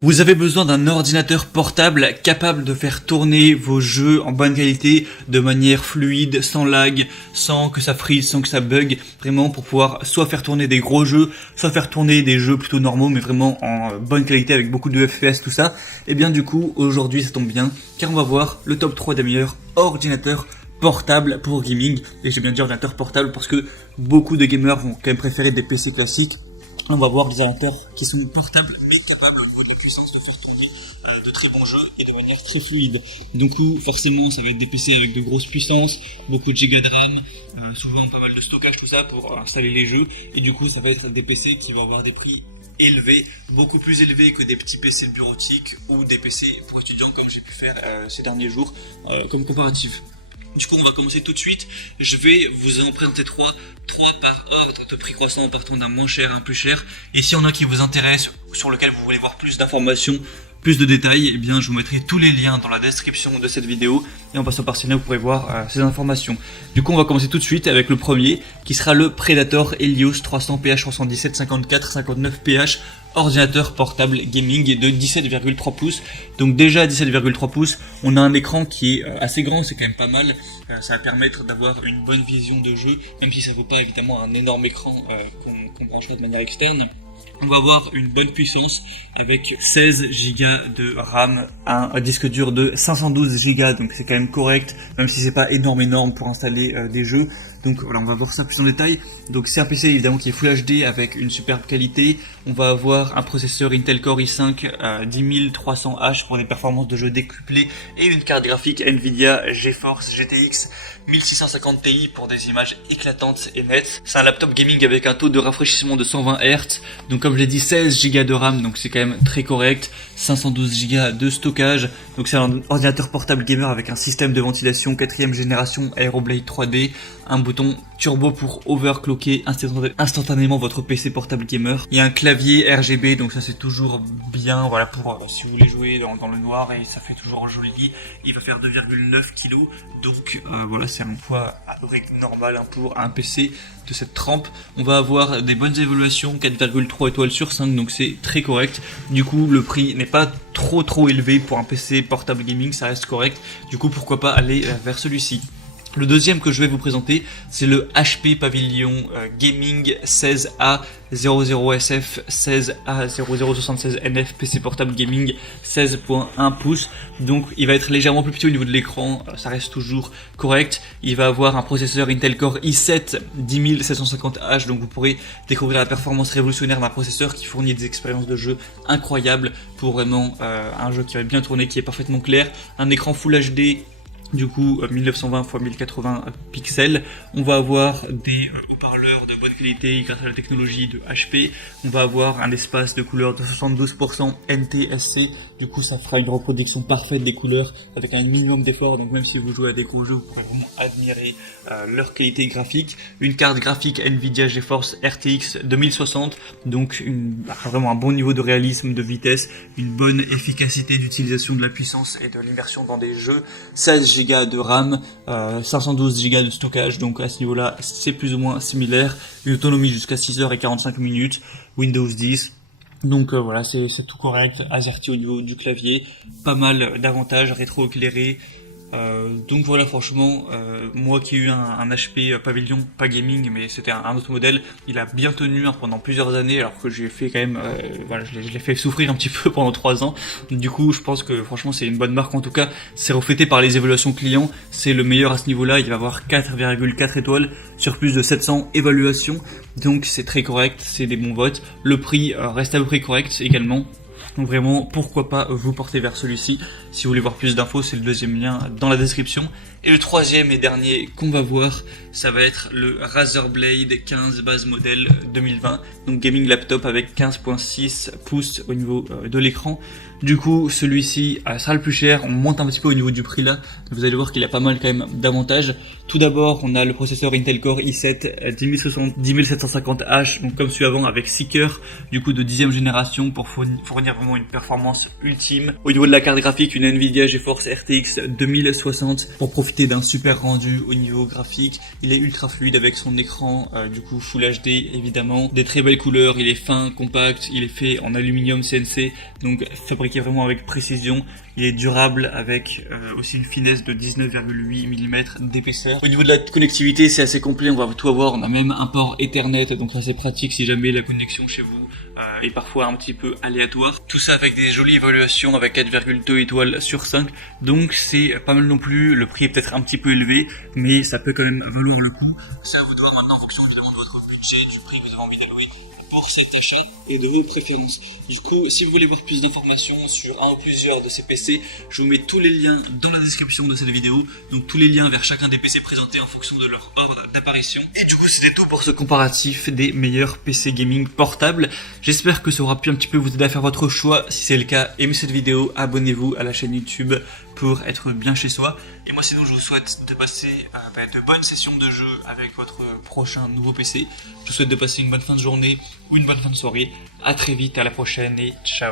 Vous avez besoin d'un ordinateur portable capable de faire tourner vos jeux en bonne qualité, de manière fluide, sans lag, sans que ça freeze, sans que ça bug, vraiment pour pouvoir soit faire tourner des gros jeux, soit faire tourner des jeux plutôt normaux, mais vraiment en bonne qualité avec beaucoup de FPS, tout ça. Et bien du coup, aujourd'hui ça tombe bien, car on va voir le top 3 des meilleurs ordinateurs portables pour gaming. Et j'ai bien dit ordinateur portable parce que beaucoup de gamers vont quand même préférer des PC classiques. On va voir des ordinateurs qui sont portables mais capables au niveau de la puissance de faire tourner de très bons jeux et de manière très fluide. Du coup, forcément, ça va être des PC avec de grosses puissances, beaucoup de gigas de RAM, souvent pas mal de stockage, tout ça pour installer les jeux. Et du coup, ça va être des PC qui vont avoir des prix élevés, beaucoup plus élevés que des petits PC bureautiques ou des PC pour étudiants comme j'ai pu faire ces derniers jours comme comparatif. Du coup, on va commencer tout de suite. Je vais vous en présenter trois par ordre de prix croissant en partant d'un moins cher à un plus cher. Et s'il y en a qui vous intéressent, sur lequel vous voulez voir plus d'informations, plus de détails, eh bien, je vous mettrai tous les liens dans la description de cette vidéo. Et en passant par là, vous pourrez voir ces informations. Du coup, on va commencer tout de suite avec le premier, qui sera le Predator Helios 300 PH 317 54 59 PH. Ordinateur portable gaming de 17,3 pouces. Donc déjà à 17,3 pouces, on a un écran qui est assez grand, c'est quand même pas mal. Ça va permettre d'avoir une bonne vision de jeu, même si ça ne vaut pas évidemment un énorme écran qu'on brancherait de manière externe. On va avoir une bonne puissance avec 16 Go de RAM, un disque dur de 512 Go, donc c'est quand même correct, même si c'est pas énorme pour installer des jeux. Donc voilà, on va voir ça plus en détail. Donc c'est un PC évidemment qui est Full HD avec une superbe qualité. On va avoir un processeur Intel Core i5 10300H pour des performances de jeu décuplées et une carte graphique Nvidia GeForce GTX 1650 Ti pour des images éclatantes et nettes. C'est un laptop gaming avec un taux de rafraîchissement de 120 Hz. Donc comme je l'ai dit, 16 Go de RAM, donc c'est quand même très correct. 512 Go de stockage. Donc c'est un ordinateur portable gamer avec un système de ventilation 4ème génération Aeroblade 3D, un bouton turbo pour overclocker instantanément votre PC portable gamer. Il y a un clavier RGB, donc ça c'est toujours bien, voilà, pour si vous voulez jouer dans le noir, et ça fait toujours joli. Il va faire 2,9 kg, donc voilà, c'est un poids à peu près normal pour un PC de cette trempe. On va avoir des bonnes évaluations, 4,3 étoiles sur 5, donc c'est très correct. Du coup, le prix n'est pas trop élevé pour un PC portable gaming, ça reste correct. Du coup, pourquoi pas aller vers celui-ci. Le deuxième que je vais vous présenter, c'est le HP Pavilion Gaming 16A00SF 16A0076NF PC portable gaming 16.1 pouces. Donc il va être légèrement plus petit au niveau de l'écran, ça reste toujours correct. Il va avoir un processeur Intel Core i7 10750H, donc vous pourrez découvrir la performance révolutionnaire d'un processeur qui fournit des expériences de jeu incroyables pour vraiment un jeu qui va bien tourner, qui est parfaitement clair. Un écran Full HD. Du coup, 1920 x 1080 pixels. On va avoir des haut-parleurs de bonne qualité grâce à la technologie de HP. On va avoir un espace de couleurs de 72% NTSC. Du coup, ça fera une reproduction parfaite des couleurs avec un minimum d'effort. Donc même si vous jouez à des gros jeux, vous pourrez vraiment admirer leur qualité graphique. Une carte graphique Nvidia GeForce RTX 2060. Donc vraiment un bon niveau de réalisme, de vitesse, une bonne efficacité d'utilisation de la puissance et de l'immersion dans des jeux. 16 Go de RAM, 512 Go de stockage, donc à ce niveau-là, c'est plus ou moins similaire. Une autonomie jusqu'à 6h45, Windows 10. Donc voilà, c'est tout correct. AZERTY au niveau du clavier, pas mal d'avantages, rétro-éclairé. Donc voilà, franchement, moi qui ai eu un HP Pavilion, pas gaming, mais c'était un autre modèle, il a bien tenu pendant plusieurs années, alors que j'ai fait quand même, voilà, je l'ai fait souffrir un petit peu pendant 3 ans. Du coup, je pense que franchement, c'est une bonne marque. En tout cas, c'est reflété par les évaluations clients, c'est le meilleur à ce niveau-là. Il va avoir 4,4 étoiles sur plus de 700 évaluations, donc c'est très correct, c'est des bons votes. Le prix reste à peu près correct également. Donc vraiment, pourquoi pas vous porter vers celui-ci. Si vous voulez voir plus d'infos, c'est le deuxième lien dans la description. Et le troisième et dernier qu'on va voir, ça va être le Razer Blade 15 base modèle 2020. Donc gaming laptop avec 15.6 pouces au niveau de l'écran. Du coup, celui-ci sera le plus cher. On monte un petit peu au niveau du prix là. Vous allez voir qu'il a pas mal quand même d'avantages. Tout d'abord, on a le processeur Intel Core i7 10750H, donc comme celui avant avec 6 cœurs, du coup de 10e génération pour fournir vraiment une performance ultime. Au niveau de la carte graphique, une Nvidia GeForce RTX 2060 pour profiter d'un super rendu au niveau graphique. Il est ultra fluide avec son écran du coup Full HD évidemment, des très belles couleurs, il est fin, compact, il est fait en aluminium CNC, donc fabriqué vraiment avec précision. Il est durable avec aussi une finesse de 19,8 mm d'épaisseur. Au niveau de la connectivité, c'est assez complet, on va tout avoir. On a même un port Ethernet, donc ça c'est pratique si jamais la connexion chez vous est parfois un petit peu aléatoire. Tout ça avec des jolies évaluations avec 4,2 étoiles sur 5. Donc c'est pas mal non plus. Le prix est peut-être un petit peu élevé, mais ça peut quand même valoir le coup. Ça vous doit maintenant en fonction évidemment de votre budget, du prix que vous avez envie d'allouer pour cet achat et de vos préférences. Du coup, si vous voulez voir plus d'informations sur un ou plusieurs de ces PC, je vous mets tous les liens dans la description de cette vidéo. Donc tous les liens vers chacun des PC présentés en fonction de leur ordre d'apparition. Et du coup, c'était tout pour ce comparatif des meilleurs PC gaming portables. J'espère que ça aura pu un petit peu vous aider à faire votre choix. Si c'est le cas, aimez cette vidéo, abonnez-vous à la chaîne YouTube pour être bien chez soi. Et moi sinon, je vous souhaite de passer de bonnes sessions de jeu avec votre prochain nouveau PC. Je vous souhaite de passer une bonne fin de journée ou une bonne fin de soirée. À très vite, à la prochaine et ciao.